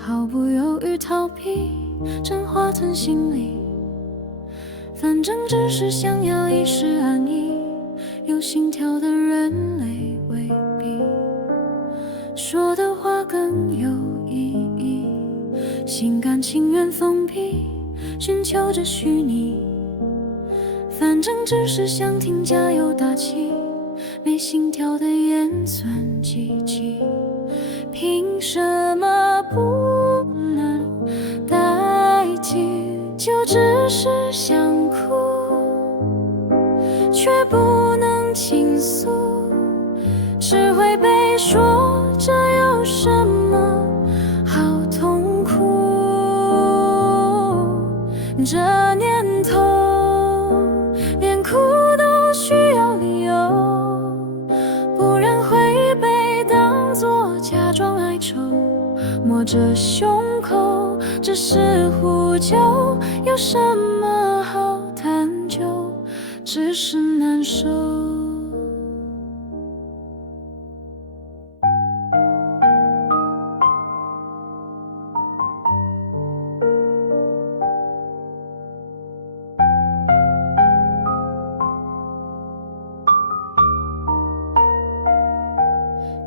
毫不犹豫逃避，真话吞心里。反正只是想要一时安逸，有心跳的人类未必说的话更有意义。心甘情愿封闭，寻求着虚拟。反正只是想听加油打气，没心跳的盐酸机器，凭什么不能代替？就只是想哭，却不能倾诉，只会被说这有什么好痛苦？这年头连哭都需要理由，不然会被当作假装哀愁。摸着胸口，只是呼救，有什么好探究？只是难受。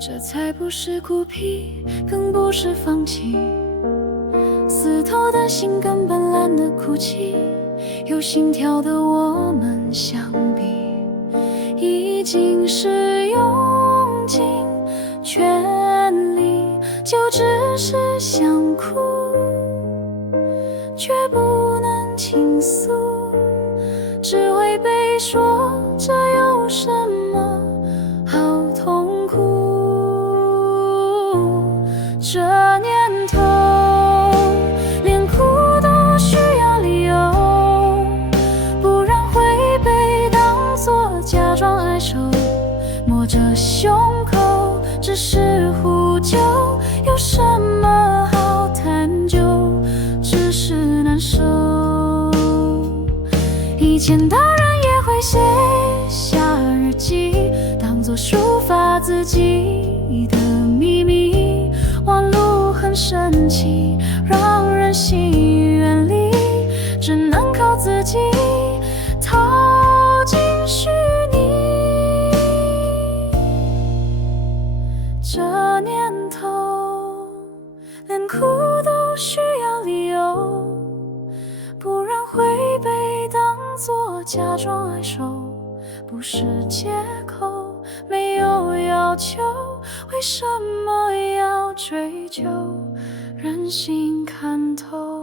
这才不是孤僻，更不是放弃。死透的心根本懒得哭泣，有心跳的我们相比，已经是用尽全力。就只是想哭，却不能倾诉，只会被说这有什么好痛苦？这年头连哭都需要理由，不然会被当作假装哀愁。摸着胸口，只是呼救，有什么好探究？只是难受。以前大人也会写下日记，当作抒发自己的秘密。网路很神奇，让人心远离，只能靠自己逃进虚拟。这年头连哭都需要理由，不然会被当作假装哀愁。不是借口，没有要求，为什么要追究？人心看透。